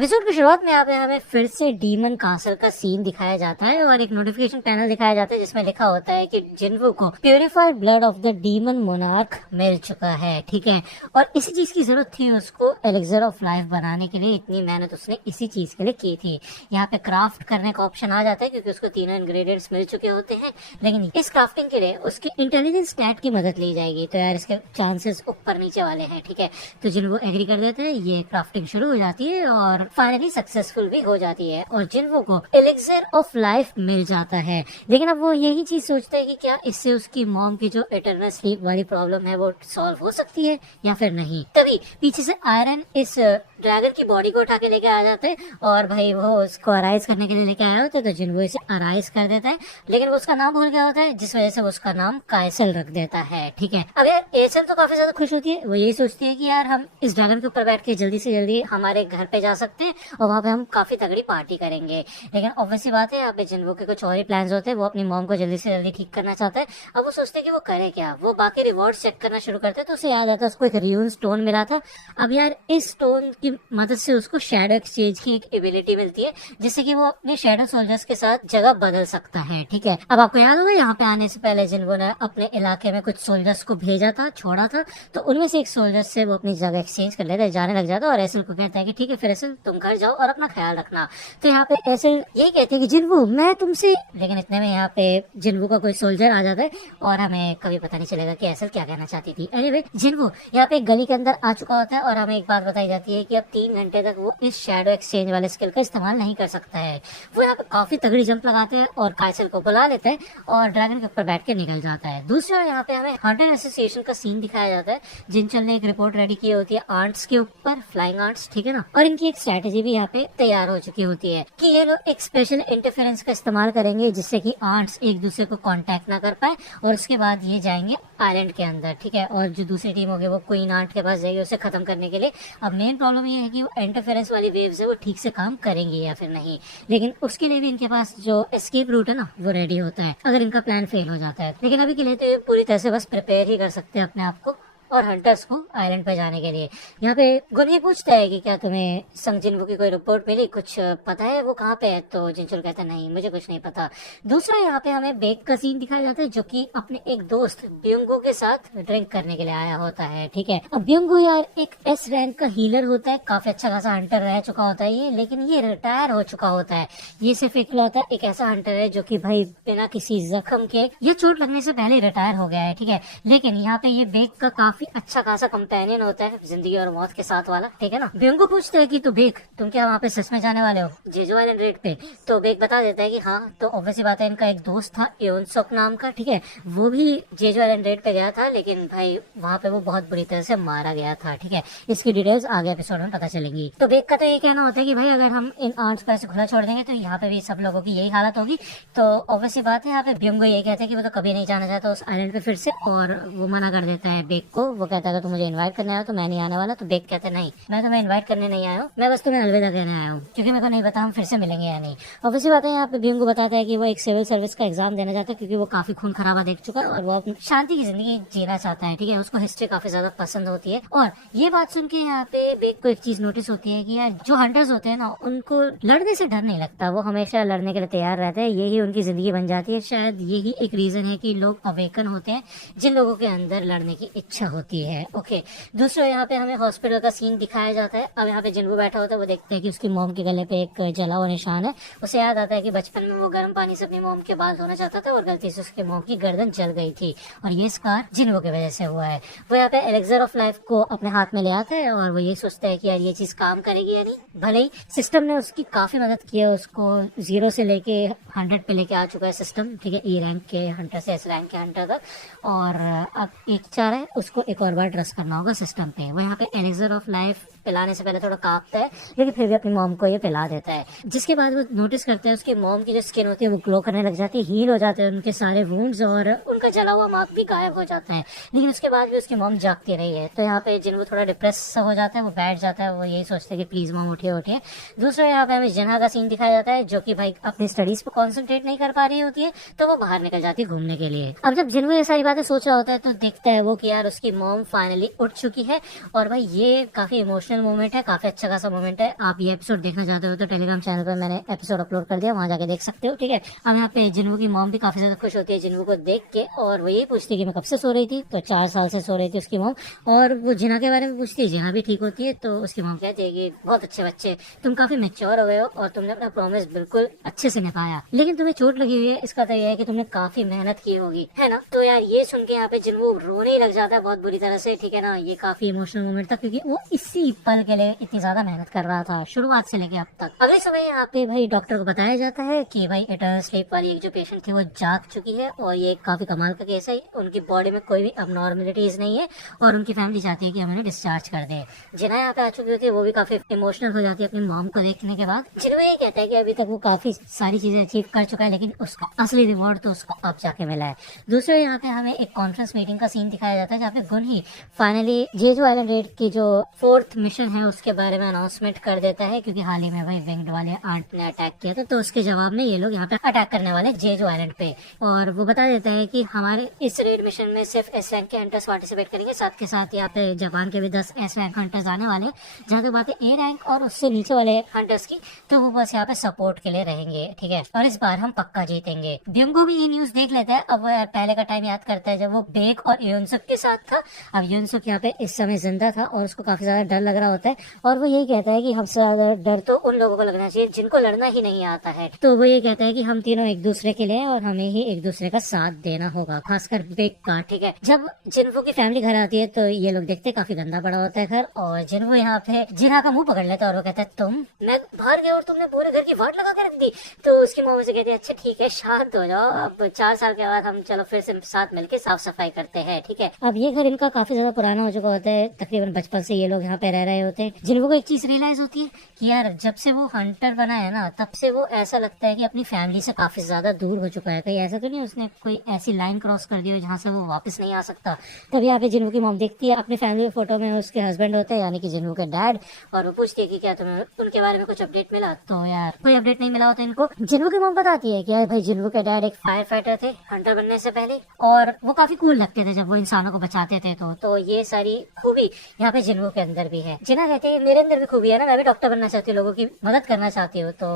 Episode की शुरुआत में यहाँ पे हमें फिर से डीमन कासल का सीन दिखाया जाता है और एक नोटिफिकेशन पैनल दिखाया जाता है जिसमें लिखा होता है कि जिन्वो को purified blood of the demon monarch मिल चुका है। ठीक है, और इसी चीज की जरूरत थी उसको एलिक्सर ऑफ लाइफ बनाने के लिए। इतनी मेहनत उसने इसी चीज के लिए की थी। यहाँ पे क्राफ्ट करने का ऑप्शन आ जाता है क्योंकि उसको तीनों इंग्रेडिएंट्स मिल चुके होते हैं, लेकिन इस क्राफ्टिंग के लिए उसकी इंटेलिजेंस स्टैट की मदद ली जाएगी। तो यार इसके चांसेस ऊपर नीचे वाले हैं। ठीक है, तो जिन्वो एग्री कर देते हैं, ये क्राफ्टिंग शुरू हो जाती है और फाइनली सक्सेसफुल भी हो जाती है और जिन्वो को एलिक्सर ऑफ लाइफ मिल जाता है। लेकिन अब वो यही चीज सोचता है कि क्या इससे उसकी मॉम की जो इटर्नल स्लीप वाली प्रॉब्लम है वो सॉल्व हो सकती है या फिर नहीं। तभी पीछे से आयरन इस ड्रैगन की बॉडी को उठा के लेके आ जाते हैं और भाई वो उसको अराइज करने के लिए लेके आया होता है। तो जिन्वो इसे अराइज कर देता है, लेकिन वो उसका नाम भूल गया होता है, जिस वजह से वो उसका नाम काइसल रख देता है। ठीक है, अब यार एसल तो काफी ज्यादा खुश होती है। वो यही सोचती है कि यार हम इस ड्रैगन के ऊपर बैठ के जल्दी से जल्दी हमारे घर पे जा सकते हैं और वहाँ पे हम काफी तगड़ी पार्टी करेंगे। लेकिन ऑब्वियसली बात है, यहाँ पे जिन्वो के कुछ और ही प्लान्स होते हैं। वो अपनी मॉम को जल्दी से जल्दी ठीक करना चाहता है। अब वो सोचते हैं कि वो करे क्या। वो बाकी रिवॉर्ड चेक करना शुरू करते हैं तो उसे याद आता है उसको एक र्यून स्टोन मिला था। अब यार इस स्टोन की मदद से उसको शैडो एक्सचेंज की एक एबिलिटी मिलती है, जिससे कि वो अपने शैडो सोल्जर्स के साथ जगह बदल सकता है। ठीक है, अब आपको याद होगा यहाँ पे आने से पहले जिन्वो ने अपने इलाके में कुछ सोल्जर्स को भेजा था, छोड़ा था, तो उनमें से एक सोल्जर से वो अपनी जगह एक्सचेंज कर लेता है, जाने लग जाता है और एसल को कहता है कि ठीक है फिर एसल तुम घर जाओ और अपना ख्याल रखना। तो यहाँ पे एसल यही कहते हैं कि जिन्वो मैं तुमसे, लेकिन इतने में यहाँ पे जिन्वो का कोई सोल्जर आ जाता है और हमें कभी पता नहीं चलेगा कि एसल क्या कहना चाहती थी। एनीवे जिन्वो यहाँ पे गली के अंदर आ चुका होता है और हमें एक बात बताई जाती है कि अब 3 घंटे तक वो इस शैडो एक्सचेंज वाले स्किल का इस्तेमाल नहीं कर सकता है। वो यहाँ पे काफी तगड़ी जंप लगाते हैं और काइसल को बुला लेते हैं और ड्रैगन के ऊपर बैठ के निकल जाता है। दूसरी ओर यहाँ पे हमें हंटर एसोसिएशन का सीन दिखाया जाता है। जिनचल ने एक रिपोर्ट रेडी की होती है आंट्स के ऊपर, फ्लाइंग आंट्स, ठीक है ना, और इनकी एक स्ट्रेटेजी भी यहाँ पे तैयार हो चुकी होती है कि ये लोग एक स्पेशल इंटरफेरेंस का इस्तेमाल करेंगे जिससे कि आंट्स एक दूसरे को कांटेक्ट ना कर पाए और उसके बाद ये जाएंगे आइलैंड के अंदर। ठीक है, और जो दूसरी टीम होगी वो क्वीन आंट के पास जाएगी उसे खत्म करने के लिए। अब मेन प्रॉब्लम ये है कि वो इंटरफेरेंस वाली वेव्स है वो ठीक से काम करेंगी या फिर नहीं, लेकिन उसके लिए भी इनके पास जो एस्केप रूट है ना वो रेडी होता है अगर इनका प्लान फेल हो जाता है। लेकिन अभी के लिए तो ये पूरी तरह से बस प्रिपेयर ही कर सकते हैं अपने आप को और हंटर्स को आइलैंड पे जाने के लिए। यहाँ पे गुन ये पूछता है कि क्या तुम्हें संग जिन्वो की कोई रिपोर्ट मिली, कुछ पता है वो कहाँ पे है। तो जिनचुल कहता है नहीं मुझे कुछ नहीं पता। दूसरा यहाँ पे हमें बेक का सीन दिखाया जाता है जो कि अपने एक दोस्त ब्योंगो के साथ ड्रिंक करने के लिए आया होता है। ठीक है, अब ब्योंगो यार एक एस रैंक का हीलर होता है, काफी अच्छा खासा हंटर रह चुका होता है ये, लेकिन ये रिटायर हो चुका होता है। ये सिर्फ इकलौता एक ऐसा हंटर है जो कि भाई बिना किसी जख्म के या चोट लगने से पहले रिटायर हो गया है। ठीक है, लेकिन यहाँ पे ये बेक का काफी अच्छा खासा कंपेनियन होता है जिंदगी और मौत के साथ वाला। ठीक है ना, ब्योंगो पूछते हैं कि तो बेक तुम क्या वहाँ पे सच में जाने वाले हो जेजो आइलैंड रेड पे। तो बेक बता देता है कि हाँ। तो ऑब्वियसली बात है इनका एक दोस्त था एओनसोक नाम का, ठीक है, वो भी जेजो आइलैंड रेड पे गया था, लेकिन भाई वहाँ पे वो बहुत बुरी तरह से मारा गया था। ठीक है, इसकी डिटेल्स आगे एपिसोड में पता चलेंगी। तो बेक का तो ये कहना होता है कि भाई अगर हम इन आर्ट्स को ऐसे खुला छोड़ देंगे तो यहाँ पे भी सब लोगों की यही हालत होगी। तो ऑब्वियसली बात है यहाँ पे ब्योंगो ये कहते हैं कि वो तो कभी नहीं जाना चाहता उस आइलैंड पे फिर से, और वो मना कर देता है बेक को। वो कहता है तो मुझे इनवाइट करने आया तो मैं नहीं आने वाला। तो बेक कहते नहीं, मैं तुम्हें इनवाइट करने नहीं आया हूँ, मैं बस तुम्हें अलविदा कहने आया हूँ क्योंकि मेरे को नहीं पता हम फिर से मिलेंगे या नहीं। ऑब्वियसली बात है यहाँ पे ब्योंगो बताता है कि वो एक सिविल सर्विस का एग्जाम देना चाहता है क्योंकि वो काफी खून खराबा देख चुका है और वो अपनी शांति की जिंदगी जीना चाहता है। ठीक है, उसको हिस्ट्री काफी ज्यादा पसंद होती है। और ये बात सुन के यहाँ पे बेक को एक चीज नोटिस होती है कि यार जो हंटर्स होते हैं ना उनको लड़ने से डर नहीं लगता, वो हमेशा लड़ने के लिए तैयार रहते हैं। यही उनकी जिंदगी बन जाती है। शायद यही एक रीजन है कि लोग अवेकन होते हैं जिन लोगों के अंदर लड़ने की इच्छा होती है। ओके, दूसरा यहाँ पे हमें हॉस्पिटल का सीन दिखाया जाता है। अब यहाँ पे जिन्वो बैठा होता है, वो देखता है कि उसकी मॉम के गले पे एक जला हुआ निशान है। उसे याद आता है कि बचपन में वो गर्म पानी से अपनी मॉम के बाल धोना चाहता था और गलती से उसकी मॉम की गर्दन जल गई थी और ये स्कार जिन्वो की वजह से हुआ है। वो यहाँ पे एलिक्सर ऑफ लाइफ को अपने हाथ में ले आता है और वो ये सोचता है कि यार ये चीज काम करेगी या नहीं। भले ही सिस्टम ने उसकी काफी मदद की है, उसको 0 से लेके 100 पे लेके आ चुका है सिस्टम। ठीक है, E रैंक के हंटर से S रैंक के हंटर तक, और अब एक चाह रहा है उसको एक और बार ट्रस्ट करना होगा सिस्टम पे। वो यहाँ पे एलिक्सर ऑफ लाइफ पिलाने से पहले थोड़ा कांपता है, लेकिन फिर भी अपनी मॉम को ये पिला देता है, जिसके बाद वो नोटिस करते हैं उसकी मॉम की जो स्किन होती है वो ग्लो करने लग जाती है, हील हो जाते हैं उनके सारे वुंड्स और उनका जला हुआ मार्क भी गायब हो जाता है। लेकिन उसके बाद भी उसकी मॉम जागती रही है। तो यहाँ पे जिन्वो थोड़ा डिप्रेस हो जाता है, वो बैठ जाता है, वो यही सोचते हैं कि प्लीज मॉम उठिए उठिए। दूसरा यहाँ पे हमें जिन्हा का सीन दिखाया जाता है जो कि भाई अपनी स्टडीज पे कॉन्सेंट्रेट नहीं कर पा रही होती है, तो वो बाहर निकल जाती है घूमने के लिए। अब जब जिन्वो ये सारी बातें सोच रहा होता है तो देखता है वो कि यार उसकी मॉम फाइनली उठ चुकी है और भाई ये काफी इमोशनल इमोशनल मोमेंट है, काफी अच्छा खासा मोमेंट है। आप ये एपिसोड देखना चाहते हो तो टेलीग्राम चैनल पर मैंने एपिसोड अपलोड कर दिया, वहां जाके देख सकते हो, ठीक है। अब यहाँ पे जिन्वू की मॉम भी काफी ज्यादा खुश होती है जिन्वू को देख के, और वो यही पूछती है कि मैं कब से सो रही थी, तो 4 साल से सो रही थी उसकी मॉम। और वो जिना के बारे में पूछती है, जिना भी ठीक होती है, तो उसकी मॉम कहती है कि बहुत अच्छे बच्चे, तुम काफी मैच्योर हो गए हो और तुमने अपना प्रॉमिस बिल्कुल अच्छे से निभाया, लेकिन तुम्हें चोट लगी हुई है, इसका तो यह है कि तुमने काफी मेहनत की होगी, है ना। तो यार ये सुन के यहाँ पे जिन्वू रोने ही लग जाता है बहुत बुरी तरह से, ठीक है ना। ये काफी इमोशनल मोमेंट था क्योंकि वो इसी पल के लिए इतनी ज्यादा मेहनत कर रहा था शुरुआत से लेके अब तक। अगले समय यहाँ पे भाई डॉक्टर को बताया जाता है कि भाई इटर्नल स्लीप वाली एक जो पेशेंट थी वो जाग चुकी है, और ये काफी कमाल का केस है। उनकी बॉडी में कोई भी अबनॉर्मलिटीज नहीं है और उनकी फैमिली चाहती है कि हम उन्हें डिस्चार्ज कर दे। जिना यहाँ पे आ चुकी होती है, वो भी काफी इमोशनल हो जाती है अपनी मॉम को देखने के बाद। जिन्होंने ये कहता है कि अभी तक वो काफी सारी चीजें अचीव कर चुका है, लेकिन उसका असली रिवॉर्ड तो उसको अब जाके मिला है। दूसरे यहाँ पे हमें एक कॉन्फ्रेंस मीटिंग का सीन दिखाया जाता है जहाँ पे गुनही फाइनली जेजू आइलैंड रेड की जो 4th मिशन है उसके बारे में अनाउंसमेंट कर देता है, क्योंकि हाल ही में भाई विंग्ड वाले आंट ने अटैक किया था, तो उसके जवाब में ये लोग यहाँ पे अटैक करने वाले जेजू आइलैंड पे। और वो बता देता है कि हमारे इस रेड मिशन में सिर्फ एस रैंक के हंटर्स पार्टिसिपेट करेंगे, साथ के साथ यहाँ पे जापान के भी 10 एस रैंक हंटर्स आने वाले। जहाँ तक बात है ए रैंक और उससे नीचे वाले हंटर्स की, तो वो बस यहाँ पे सपोर्ट के लिए रहेंगे, ठीक है। और इस बार हम पक्का जीतेंगे। ब्योंगो भी ये न्यूज देख लेता है। अब वो यार पहले का टाइम याद करता है जब वो बेक और योनसुक के साथ था। अब योनसुक यहाँ पे इस समय जिंदा था और उसको काफी ज्यादा डर लग रहा होता है, और वो यही कहता है कि हमसे ज्यादा डर तो उन लोगों को लगना चाहिए जिनको लड़ना ही नहीं आता है। तो वो ये कहता है कि हम तीनों एक दूसरे के लिए और हमें ही एक दूसरे का साथ देना होगा, खासकर बेक का, ठीक है। जब जिन्वो की फैमिली घर आती है तो ये लोग देखते काफी गंदा पड़ा होता है घर, और जिन्वो यहाँ पे जिना का मुंह पकड़ लेता है और वो कहता है तुम, मैं बाहर गया और तुमने पूरे घर की वाट लगा के रख दी। तो उसकी मम्मी से कहती है अच्छा ठीक है शांत हो जाओ, अब 4 साल के बाद हम चलो फिर से साथ मिलके साफ सफाई करते हैं, ठीक है। अब ये घर इनका काफी ज्यादा पुराना हो चुका होता है, तकरीबन बचपन से ये लोग यहाँ पे रह रहे होते हैं। जिन्वो को एक चीज रियलाइज होती है कि यार जब से वो हंटर बना है ना, तब से वो ऐसा लगता है कि अपनी फैमिली से काफी ज्यादा दूर हो चुका है। कहीं ऐसा तो नहीं उसने कोई ऐसी लाइन क्रॉस कर दी हो जहाँ से वो वापस नहीं आ सकता। तब यहाँ पे जिन्वो की मॉम देखती है अपनी फैमिली फोटो में उसके हस्बैंड होते हैं, यानी कि जिन्वो के डैड, और वो पूछती है कि क्या तुम्हें उनके बारे में कुछ अपडेट मिला। तो यार कोई अपडेट नहीं मिला होता इनको। जिन्वो की मॉम बताती है कि यार भाई जिन्वो के डैड एक फायर फाइटर थे हंटर बनने से पहले, और वो काफी कूल लगते थे जब वो इंसानों को बचाते थे। तो ये सारी खूबी यहाँ पे जिन्वो के अंदर भी है। जिना कहते हैं मेरे अंदर भी खूबी है ना, मैं भी डॉक्टर बनना चाहती हूँ, लोगों की मदद करना चाहती हूँ। तो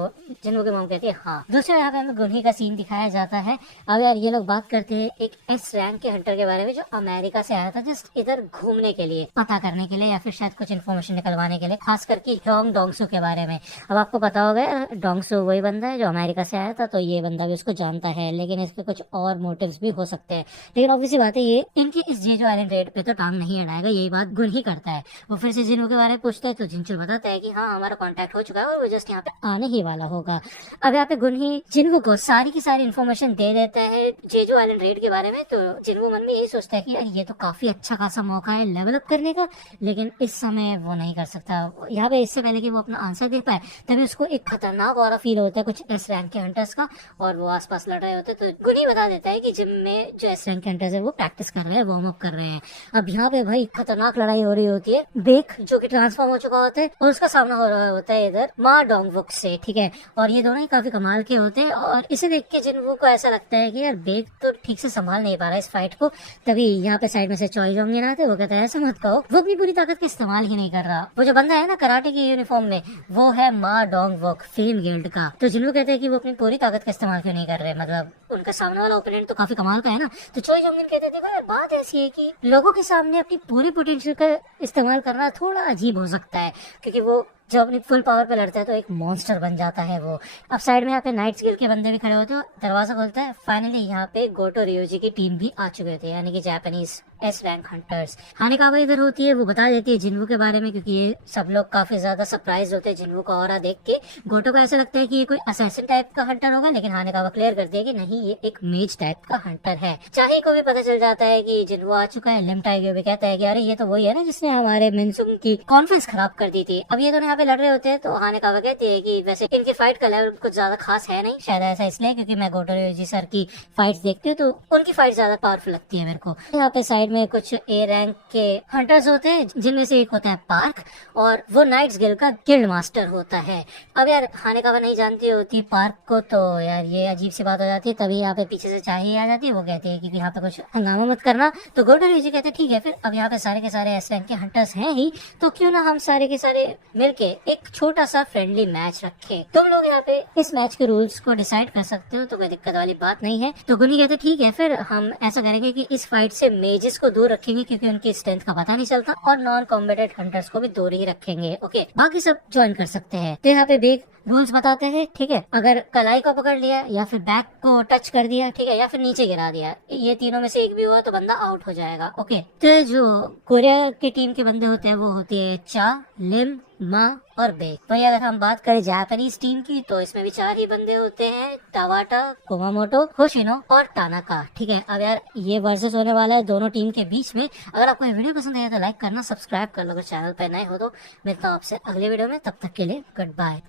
जिन्वो की मॉम कहती है हाँ। दूसरे यहाँ पे हमें गुनही का सीन दिखाया जाता है। अब यार ये लोग बात करते हैं एक एस रैंक के हंटर के बारे में जो अमेरिका से आया था जस्ट इधर घूमने के लिए, पता करने के लिए, या फिर शायद कुछ इन्फॉर्मेशन निकलवाने के लिए, खास करके ह्योंग डोंगसू के बारे में। अब आपको पता होगा डोंगसू वही बंदा है जो अमेरिका से आया था, तो ये बंदा भी उसको जानता है, लेकिन इसके कुछ और मोटिव्स भी हो सकते हैं। लेकिन ऑब्वियसली बात है ये इनकी इस जेजू आइलैंड रेड पे तो टांग नहीं अड़ाएगा, यही बात गुनही करता है। वो फिर से जिन्वो के बारे में पूछता है तो जिनचू बताता है कि हाँ हमारा कांटेक्ट हो चुका है और वो जस्ट यहाँ पे आने ही वाला होगा। अब यहाँ पे गुनही जिन्वो को सारी की सारी इन्फॉर्मेशन दे देता है जेजू आइलैंड रेड के बारे में। तो जिन्वो मन में यही सोचता है कि यार ये तो काफी अच्छा खासा मौका है लेवल अप करने का, लेकिन इस समय वो नहीं कर सकता। यहाँ पे इससे पहले कि वो अपना आंसर दे पाए तभी उसको एक खतरनाक और फील होता है कुछ एस रैंक के हंटर्स का, और वो आसपास लड़ रहे होते हैं। तो गुनही बता देता है कि जिम में जो एस रैंक के हंटर्स है वो प्रैक्टिस कर रहे हैं, वार्म अप कर रहे हैं। अब यहाँ पे भाई खतरनाक लड़ाई हो रही होती है। बेक जो कि ट्रांसफॉर्म हो चुका होता है और उसका सामना हो रहा होता है इधर मा डोंगवुक से, ठीक है। और ये दोनों ही काफी कमाल के होते हैं, और इसे देख के जिन्वो को ऐसा लगता है कि यार बेक तो ठीक से संभाल नहीं पा रहा इस फाइट को। तभी यहाँ पे साइड में से चॉय जोंग आते, वो कहता है ऐसा मत कहो, वो अपनी पूरी ताकत का इस्तेमाल ही नहीं कर रहा। वो जो बंदा है ना कराटे की यूनिफॉर्म में, वो है मा डोंगवुक फेम गिल्ड का। तो जिन्वो कहते हैं कि वो अपनी पूरी ताकत का इस्तेमाल क्यों नहीं कर रहे, मतलब उनका सामने वाला ओपोनेंट तो काफी कमाल का है ना। तो चॉय जोंग कहते देखो यार बात ऐसी है कि लोगों के सामने अपनी पूरी पोटेंशियल का इस्तेमाल करना थोड़ा अजीब हो सकता है, क्योंकि वो जब अपनी फुल पावर पे लड़ता है तो एक मॉन्स्टर बन जाता है वो। अब साइड में यहाँ पे नाइट्स गिल्ड के बंदे भी खड़े होते हैं, दरवाजा खोलता है। फाइनली यहाँ पे गोटो रियोजी की टीम भी आ चुके थे, यानी कि जापानीज एस रैंक हंटर्स। हानेकावा इधर होती है, वो बता देती है जिन्वो के बारे में, क्योंकि ये सब लोग काफी ज्यादा सरप्राइज होते हैं जिन्वो का ऑरा देख के। गोटो को ऐसा लगता है कि ये कोई असैसिन टाइप का हंटर होगा, लेकिन हानेकावा क्लियर करती है कि नहीं ये एक मेज टाइप का हंटर है। चाही को भी पता चल जाता है कि जिन्वो आ चुका है। लिम टाइगर भी कहता है कि अरे ये तो वही है ना जिसने हमारे मिनसुंग की कॉन्फ्रेंस खराब कर दी थी। अब ये दोनों यहाँ पे लड़ रहे होते हैं तो हानेकावा कहती है कि वैसे इनकी फाइट का लेवल कुछ ज्यादा खास है नहीं, शायद ऐसा इसलिए क्योंकि मैं गोटोरोजी सर की फाइट्स देखती हूँ तो उनकी फाइट ज्यादा पावरफुल लगती है मेरे को। यहाँ पे साइड में कुछ ए रैंक के हंटर्स होते हैं जिनमें से एक होता है पार्क और वो नाइट्स गिल्ड का गिल्ड मास्टर होता है। अब यार हानेकावा नहीं जानती होती पार्क को, तो यार ये अजीब सी बात हो जाती है। तभी यहाँ पे पीछे से चाय आ जाती है, वो कहती है कि यहाँ पे कुछ हंगामा मत करना। तो गोटोरोजी कहते हैं ठीक है फिर, अब यहाँ पे सारे के सारे एस रैंक के हंटर्स हैं ही, तो क्यों ना हम सारे के सारे मिलके एक छोटा सा फ्रेंडली मैच रखें। तुम लोग यहाँ पे इस मैच के रूल्स को डिसाइड कर सकते हो, तो कोई दिक्कत वाली बात नहीं है। तो गुनी कहते ठीक है फिर हम ऐसा करेंगे कि इस फाइट से मेजेस को दूर रखेंगे क्योंकि उनकी स्ट्रेंथ का पता नहीं चलता, और नॉन कॉम्बेटेड हंटर्स को भी दूर ही रखेंगे। ओके, बाकी सब ज्वाइन कर सकते हैं। तो यहाँ पे बेग रूल्स बताते हैं, ठीक है, अगर कलाई को पकड़ लिया या फिर बैक को टच कर दिया, ठीक है, या फिर नीचे गिरा दिया, ये तीनों में से एक भी हुआ तो बंदा आउट हो जाएगा। ओके, तो जो कोरिया की टीम के बंदे होते हैं वो होते हैं चा, लिम, मा और बेग। तो अगर हम बात करें जापानीज टीम की तो इसमें भी 4 ही बंदे होते हैं, टावाटा, कुमामोटो, होशिनो और टानाका। ठीक है, अब यार ये वर्सेस होने वाला है दोनों टीम के बीच में। अगर आपको ये वीडियो पसंद आया तो लाइक करना, सब्सक्राइब कर लो अगर चैनल पर नए हो तो। मिलता हूँ आपसे अगले वीडियो में, तब तक के लिए गुड बाय।